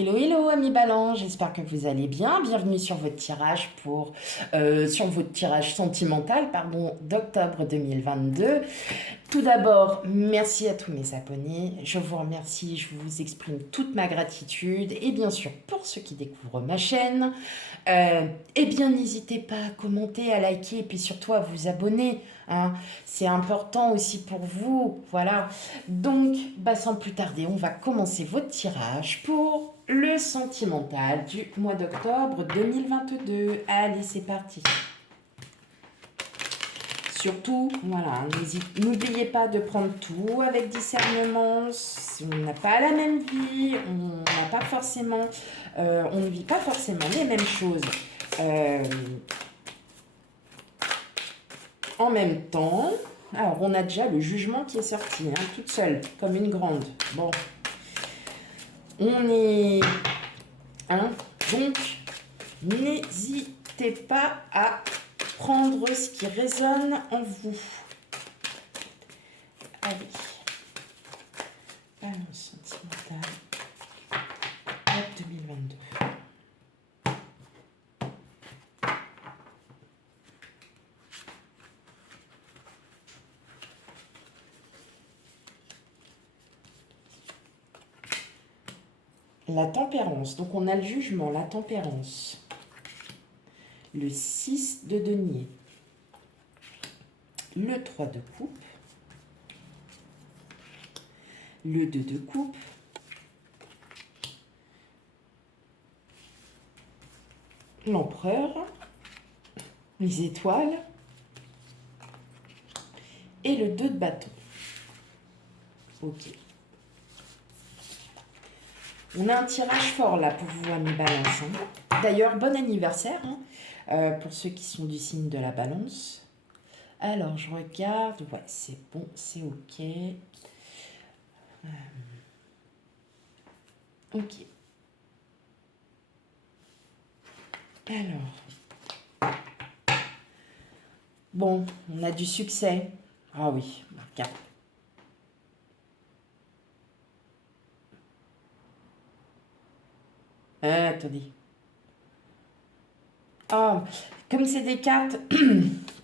Hello, hello, amis Balance, j'espère que vous allez bien. Bienvenue sur votre tirage sentimental, pardon, d'octobre 2022. Tout d'abord, merci à tous mes abonnés. Je vous remercie, je vous exprime toute ma gratitude. Et bien sûr, pour ceux qui découvrent ma chaîne, eh bien, n'hésitez pas à commenter, à liker et puis surtout à vous abonner, hein. C'est important aussi pour vous. Voilà. Donc, sans plus tarder, on va commencer votre tirage pour le sentimental du mois d'octobre 2022. Allez, c'est parti. Surtout, voilà, n'oubliez pas de prendre tout avec discernement. On n'a pas la même vie, on ne vit pas forcément les mêmes choses en même temps. Alors, on a déjà le jugement qui est sorti, hein, toute seule, comme une grande. Bon, on est... Hein, donc, n'hésitez pas à prendre ce qui résonne en vous. Allez. Balance sentimentale. 2022. La tempérance. Donc, on a le jugement, la tempérance. Le 6 de denier. Le 3 de coupe. Le 2 de coupe. L'empereur. Les étoiles. Et le 2 de bâton. Ok. On a un tirage fort là pour vous, amis Balance. Hein. D'ailleurs, bon anniversaire pour ceux qui sont du signe de la Balance. Alors, je regarde. Ouais, c'est bon, c'est ok. Ok. Alors. Bon, on a du succès. Ah oui, regarde. Attendez. Ah, comme c'est des cartes,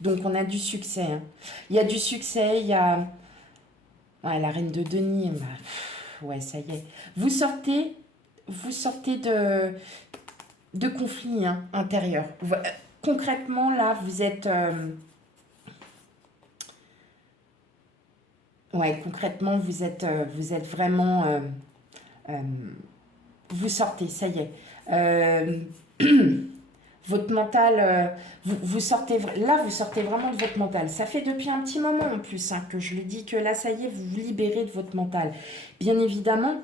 donc on a du succès. Hein. Il y a du succès, il y a... Ouais, la reine de denier. Ouais, ça y est. Vous sortez de conflits intérieurs. Concrètement, là, vous êtes... Ouais, concrètement, vous êtes vraiment... vous sortez, ça y est. Votre mental, vous sortez, là, vous sortez vraiment de votre mental. Ça fait depuis un petit moment en plus que je le dis que là, ça y est, vous vous libérez de votre mental. Bien évidemment,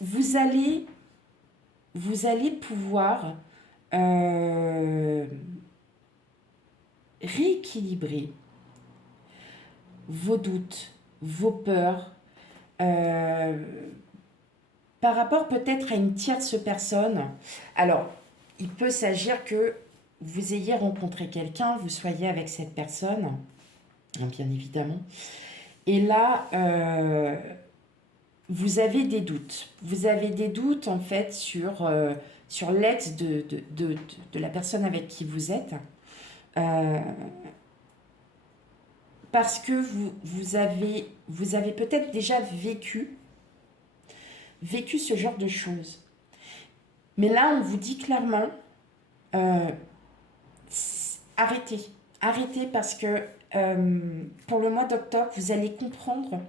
vous allez pouvoir rééquilibrer vos doutes, vos peurs, par rapport peut-être à une tierce personne. Alors, il peut s'agir que vous ayez rencontré quelqu'un, vous soyez avec cette personne, bien évidemment. Et là, vous avez des doutes. Vous avez des doutes, en fait, sur l'ex de la personne avec qui vous êtes. Parce que vous avez peut-être déjà vécu ce genre de choses. Mais là, on vous dit clairement, arrêtez. Arrêtez parce que pour le mois d'octobre, vous allez comprendre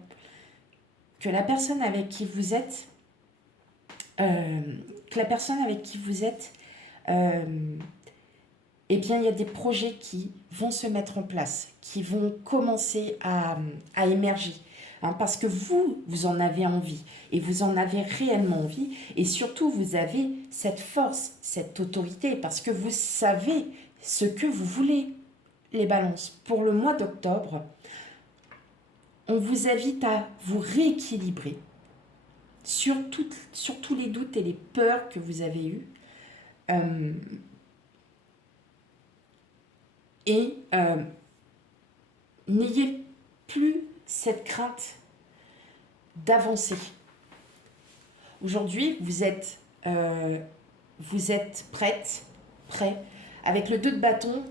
que la personne avec qui vous êtes, eh bien, il y a des projets qui vont se mettre en place, qui vont commencer à émerger. Hein, parce que vous en avez envie, et vous en avez réellement envie, et surtout, vous avez cette force, cette autorité, parce que vous savez ce que vous voulez, les balances. Pour le mois d'octobre, on vous invite à vous rééquilibrer sur tous les doutes et les peurs que vous avez eus. N'ayez plus cette crainte d'avancer. Aujourd'hui, vous êtes prêt. Avec le 2 de bâton,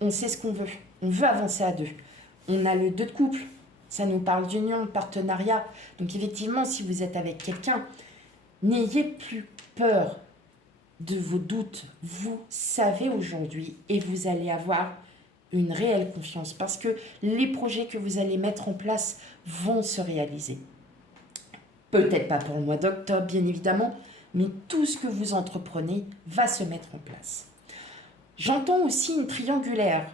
on sait ce qu'on veut. On veut avancer à deux. On a le 2 de couple. Ça nous parle d'union, de partenariat. Donc effectivement, si vous êtes avec quelqu'un, n'ayez plus peur de vos doutes. Vous savez aujourd'hui et vous allez avoir une réelle confiance parce que les projets que vous allez mettre en place vont se réaliser. Peut-être pas pour le mois d'octobre, bien évidemment, mais tout ce que vous entreprenez va se mettre en place. J'entends aussi une triangulaire.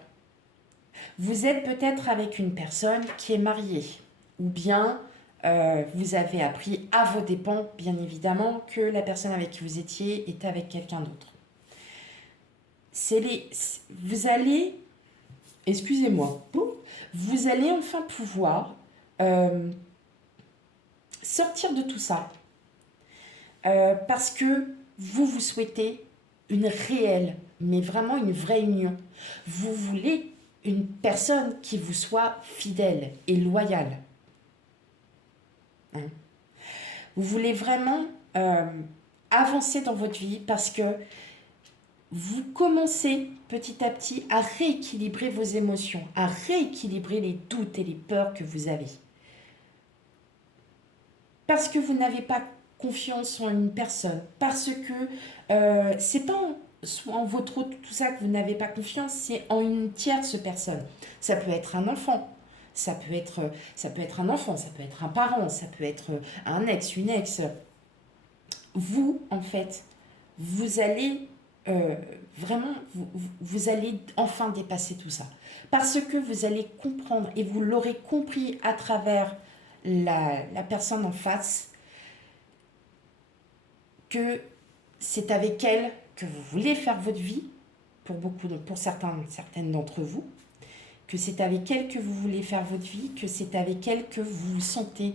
Vous êtes peut-être avec une personne qui est mariée, ou bien vous avez appris à vos dépens, bien évidemment, que la personne avec qui vous étiez est avec quelqu'un d'autre. Vous allez, excusez-moi, vous allez enfin pouvoir sortir de tout ça parce que vous souhaitez une réelle, mais vraiment une vraie union. Vous voulez une personne qui vous soit fidèle et loyale. Hein? Vous voulez vraiment avancer dans votre vie parce que vous commencez petit à petit à rééquilibrer vos émotions, à rééquilibrer les doutes et les peurs que vous avez. Parce que vous n'avez pas confiance en une personne, parce que c'est pas en votre tout ça que vous n'avez pas confiance, c'est en une tierce personne. Ça peut être un enfant, ça peut être un enfant, ça peut être un parent, ça peut être un ex, une ex. Vous, en fait, vous allez vraiment, vous allez enfin dépasser tout ça. Parce que vous allez comprendre, et vous l'aurez compris à travers la personne en face, que c'est avec elle que vous voulez faire votre vie, pour certaines d'entre vous, que c'est avec elle que vous voulez faire votre vie, que c'est avec elle que vous vous sentez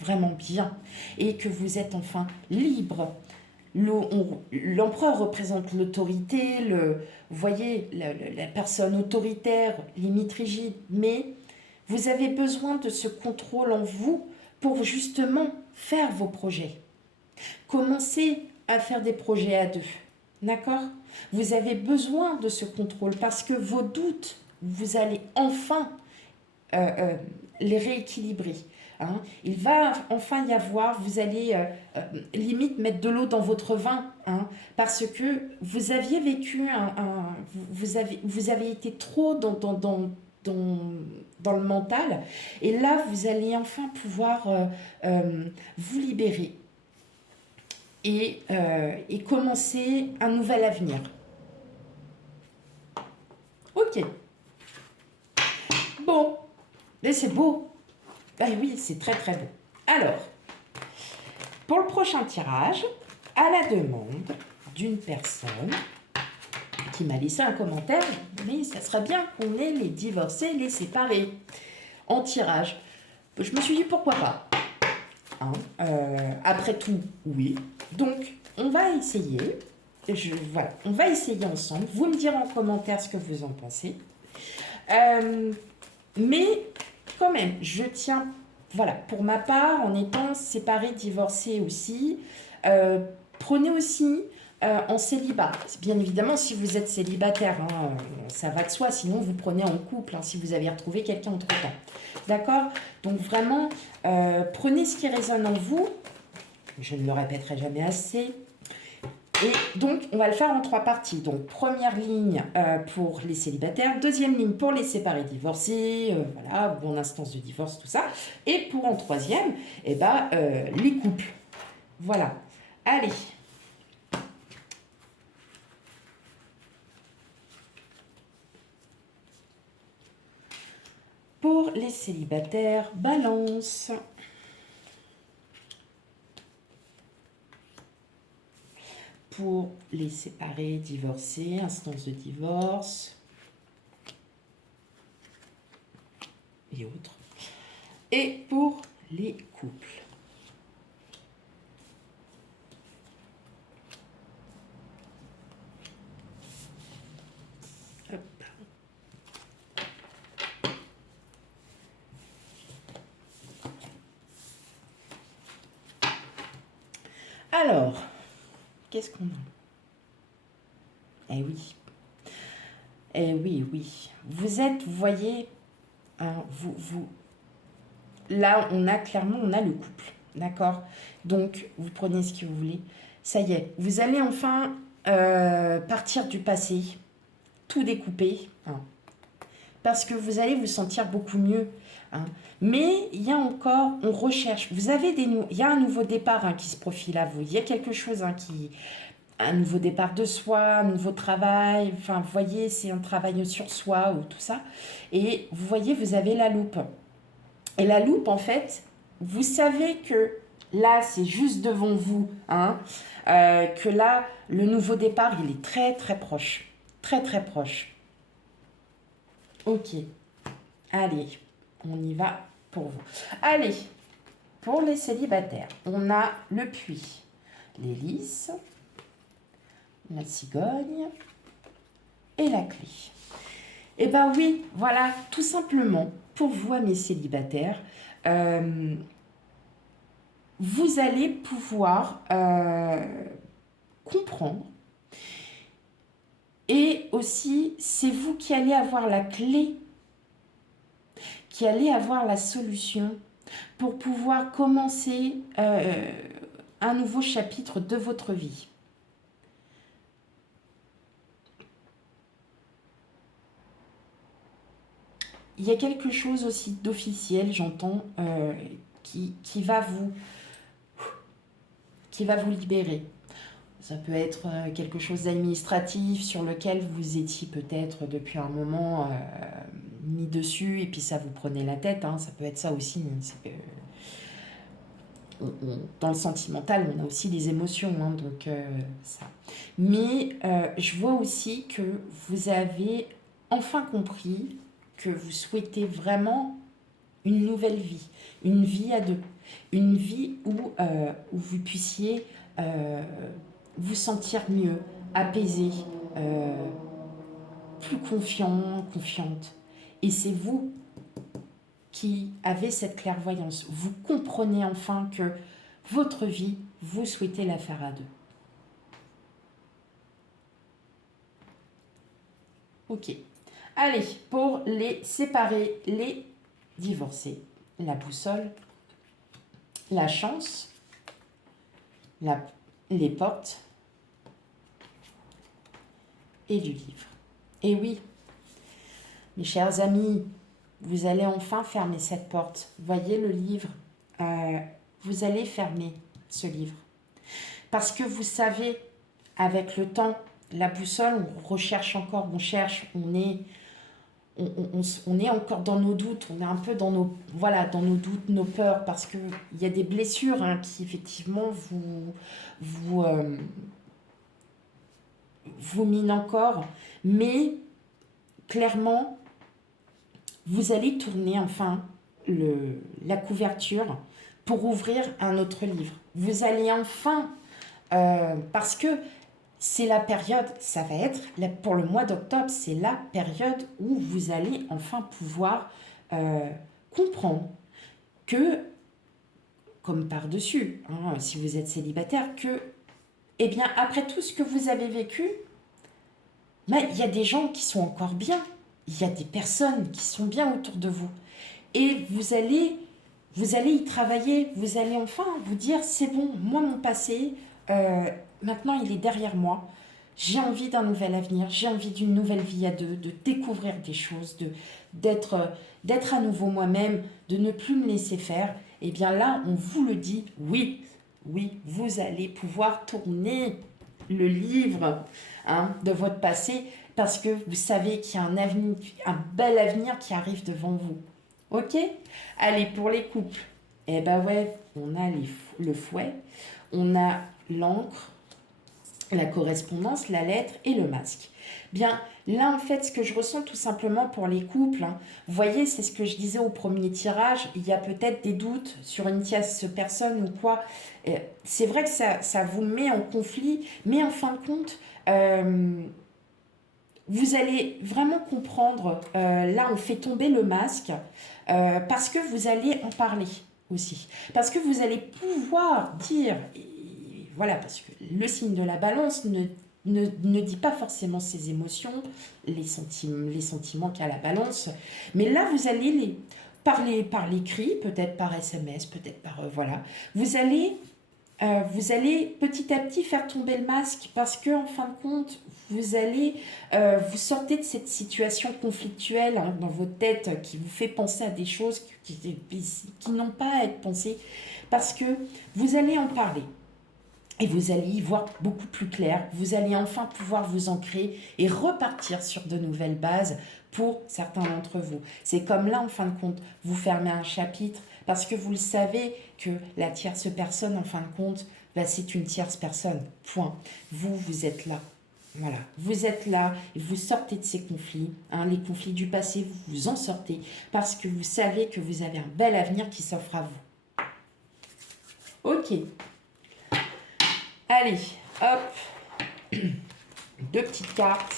vraiment bien et que vous êtes enfin libre. L'empereur représente l'autorité, vous voyez, la personne autoritaire, limite rigide, mais vous avez besoin de ce contrôle en vous pour justement faire vos projets. Commencez à faire des projets à deux, d'accord? Vous avez besoin de ce contrôle parce que vos doutes, vous allez enfin les rééquilibrer. Hein. Il va enfin y avoir, vous allez limite mettre de l'eau dans votre vin, hein, parce que vous aviez vécu vous avez été trop dans le mental, et là vous allez enfin pouvoir vous libérer et commencer un nouvel avenir. Ok. Bon, mais c'est beau. Ah oui, c'est très très beau. Alors, pour le prochain tirage, à la demande d'une personne qui m'a laissé un commentaire, mais ça serait bien qu'on ait les divorcés, les séparés en tirage. Je me suis dit pourquoi pas. Hein, après tout, oui. Donc, on va essayer. Voilà, on va essayer ensemble. Vous me direz en commentaire ce que vous en pensez. Mais quand même, je tiens, voilà, pour ma part, en étant séparée, divorcée aussi, prenez aussi en célibat. Bien évidemment, si vous êtes célibataire, hein, ça va de soi, sinon vous prenez en couple, hein, si vous avez retrouvé quelqu'un entre-temps. D'accord? Donc vraiment, prenez ce qui résonne en vous. Je ne le répéterai jamais assez. Et donc, on va le faire en 3 parties. Donc, première ligne pour les célibataires, deuxième ligne pour les séparés divorcés, voilà, ou en instance de divorce, tout ça. Et pour en troisième, les couples. Voilà. Allez. Pour les célibataires, balance. Pour les séparés, divorcés, instance de divorce et autres. Et pour les couples. Hop. Alors, qu'est-ce qu'on a? Eh oui. Eh oui, oui. Vous êtes, vous voyez, hein, là, clairement, on a le couple. D'accord? Donc, vous prenez ce que vous voulez. Ça y est, vous allez enfin partir du passé, tout découper, hein, parce que vous allez vous sentir beaucoup mieux. Hein. Mais il y a encore, on recherche. Vous avez il y a un nouveau départ hein, qui se profile à vous. Il y a quelque chose hein, un nouveau départ de soi, un nouveau travail. Enfin, vous voyez, c'est un travail sur soi ou tout ça. Et vous voyez, vous avez la loupe. Et la loupe, en fait, vous savez que là, c'est juste devant vous, hein, que là, le nouveau départ, il est très, très proche. Très, très proche. Ok. Allez, on y va pour vous. Allez, pour les célibataires, on a le puits, les lys, la cigogne et la clé. Eh ben oui, voilà, tout simplement, pour vous, mes célibataires, vous allez pouvoir comprendre. Et aussi, c'est vous qui allez avoir la clé, qui allez avoir la solution pour pouvoir commencer un nouveau chapitre de votre vie. Il y a quelque chose aussi d'officiel, j'entends, qui va vous libérer. Ça peut être quelque chose d'administratif sur lequel vous étiez peut-être depuis un moment mis dessus et puis ça vous prenait la tête. Hein. Ça peut être ça aussi. Dans le sentimental, on a aussi des émotions. Hein, donc, ça. Mais je vois aussi que vous avez enfin compris que vous souhaitez vraiment une nouvelle vie. Une vie à deux. Une vie où vous puissiez... vous sentir mieux, apaisé, plus confiant, confiante. Et c'est vous qui avez cette clairvoyance. Vous comprenez enfin que votre vie, vous souhaitez la faire à deux. Ok. Allez, pour les séparés, les divorcés, la boussole, la chance, les portes, et du livre. Et oui, mes chers amis, vous allez enfin fermer cette porte. Voyez le livre, vous allez fermer ce livre. Parce que vous savez, avec le temps, la boussole, on recherche encore, on cherche, on est encore dans nos doutes, on est un peu dans nos doutes, nos peurs, parce qu'il y a des blessures hein, qui effectivement vous minent encore, mais clairement, vous allez tourner enfin la couverture pour ouvrir un autre livre. Vous allez enfin, parce que c'est la période, ça va être, pour le mois d'octobre, c'est la période où vous allez enfin pouvoir comprendre que, comme par-dessus, hein, si vous êtes célibataire, que, eh bien, après tout ce que vous avez vécu, il y a des gens qui sont encore bien. Il y a des personnes qui sont bien autour de vous. Et vous allez y travailler. Vous allez enfin vous dire, c'est bon, moi, mon passé, maintenant, il est derrière moi. J'ai envie d'un nouvel avenir. J'ai envie d'une nouvelle vie à deux, de découvrir des choses, d'être à nouveau moi-même, de ne plus me laisser faire. Et bien là, on vous le dit, oui, vous allez pouvoir tourner le livre hein, de votre passé parce que vous savez qu'il y a un bel avenir qui arrive devant vous. Ok? Allez, pour les couples, eh ben ouais, on a le fouet, on a l'encre, la correspondance, la lettre et le masque. Bien, là, en fait, ce que je ressens tout simplement pour les couples, hein, vous voyez, c'est ce que je disais au premier tirage, il y a peut-être des doutes sur une tierce personne ou quoi. C'est vrai que ça vous met en conflit, mais en fin de compte, vous allez vraiment comprendre, là, on fait tomber le masque, parce que vous allez en parler aussi. Parce que vous allez pouvoir dire... voilà, parce que le signe de la balance ne dit pas forcément ses émotions, les sentiments qu'a la balance. Mais là, vous allez les parler par l'écrit, peut-être par SMS, peut-être par... voilà. Vous allez petit à petit faire tomber le masque parce que en fin de compte, vous sortez de cette situation conflictuelle hein, dans votre tête qui vous fait penser à des choses qui n'ont pas à être pensées parce que vous allez en parler. Et vous allez y voir beaucoup plus clair, vous allez enfin pouvoir vous ancrer et repartir sur de nouvelles bases pour certains d'entre vous. C'est comme là, en fin de compte, vous fermez un chapitre parce que vous le savez que la tierce personne, en fin de compte, bah, c'est une tierce personne, point. Vous êtes là. Voilà, vous êtes là et vous sortez de ces conflits, hein, les conflits du passé, vous vous en sortez parce que vous savez que vous avez un bel avenir qui s'offre à vous. Ok. Allez, hop, deux petites cartes,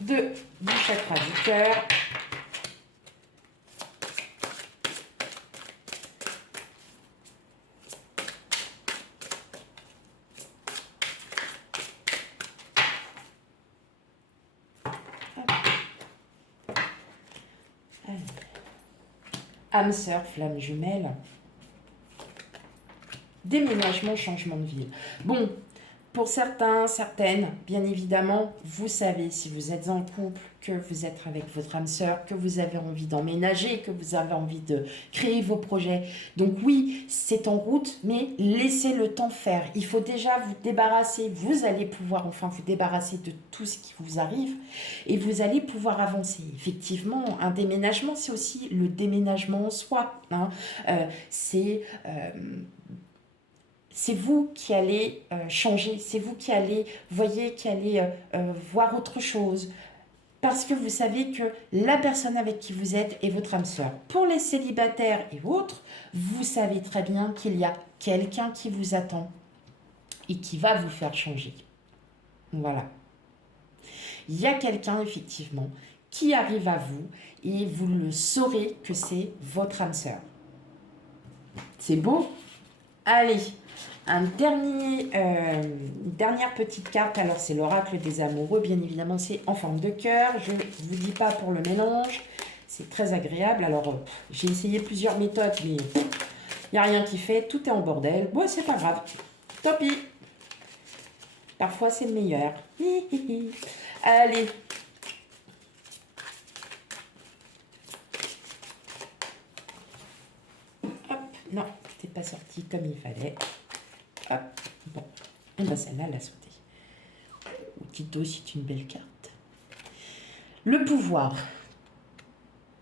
du chakra du cœur. Âme sœur, flamme jumelle. Déménagement, changement de ville. Bon, pour certains, certaines, bien évidemment, vous savez si vous êtes en couple, que vous êtes avec votre âme sœur, que vous avez envie d'emménager, que vous avez envie de créer vos projets. Donc oui, c'est en route, mais laissez le temps faire. Il faut déjà vous débarrasser. Vous allez pouvoir enfin vous débarrasser de tout ce qui vous arrive et vous allez pouvoir avancer. Effectivement, un déménagement, c'est aussi le déménagement en soi. Hein. C'est vous qui allez changer, c'est vous qui allez, voir autre chose. Parce que vous savez que la personne avec qui vous êtes est votre âme sœur. Pour les célibataires et autres, vous savez très bien qu'il y a quelqu'un qui vous attend et qui va vous faire changer. Voilà. Il y a quelqu'un, effectivement, qui arrive à vous et vous le saurez que c'est votre âme sœur. C'est beau? Allez, une dernière petite carte. Alors, c'est l'oracle des amoureux. Bien évidemment, c'est en forme de cœur. Je ne vous dis pas pour le mélange. C'est très agréable. Alors, j'ai essayé plusieurs méthodes, mais il n'y a rien qui fait. Tout est en bordel. Bon, c'est pas grave. Tant pis. Parfois, c'est le meilleur. Allez. Hop, non, c'est pas sorti comme il fallait. Hop, bon. Et bien celle-là, elle a sauté. Tito, c'est une belle carte. Le pouvoir.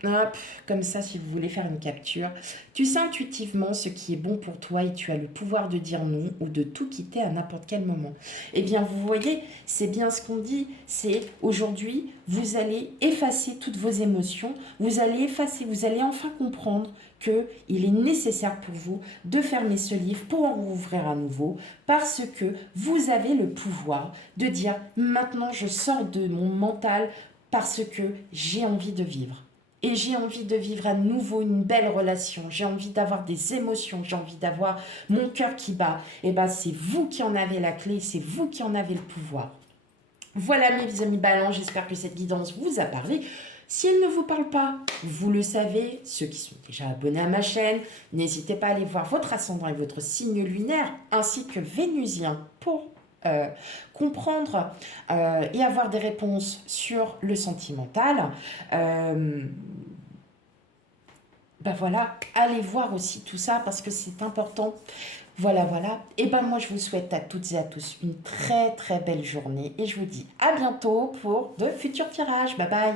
Hop, comme ça, si vous voulez faire une capture. Tu sais intuitivement ce qui est bon pour toi et tu as le pouvoir de dire non ou de tout quitter à n'importe quel moment. Eh bien, vous voyez, c'est bien ce qu'on dit. C'est aujourd'hui, vous allez effacer toutes vos émotions. Vous allez enfin comprendre qu'il est nécessaire pour vous de fermer ce livre pour en rouvrir à nouveau parce que vous avez le pouvoir de dire maintenant je sors de mon mental parce que j'ai envie de vivre. Et j'ai envie de vivre à nouveau une belle relation. J'ai envie d'avoir des émotions. J'ai envie d'avoir mon cœur qui bat. Et bien, c'est vous qui en avez la clé. C'est vous qui en avez le pouvoir. Voilà, mes amis balance. J'espère que cette guidance vous a parlé. Si elle ne vous parle pas, vous le savez, ceux qui sont déjà abonnés à ma chaîne, n'hésitez pas à aller voir votre ascendant et votre signe lunaire, ainsi que le vénusien pour comprendre et avoir des réponses sur le sentimental. Ben voilà, allez voir aussi tout ça parce que c'est important. Voilà. Et ben moi, je vous souhaite à toutes et à tous une très très belle journée et je vous dis à bientôt pour de futurs tirages. Bye bye.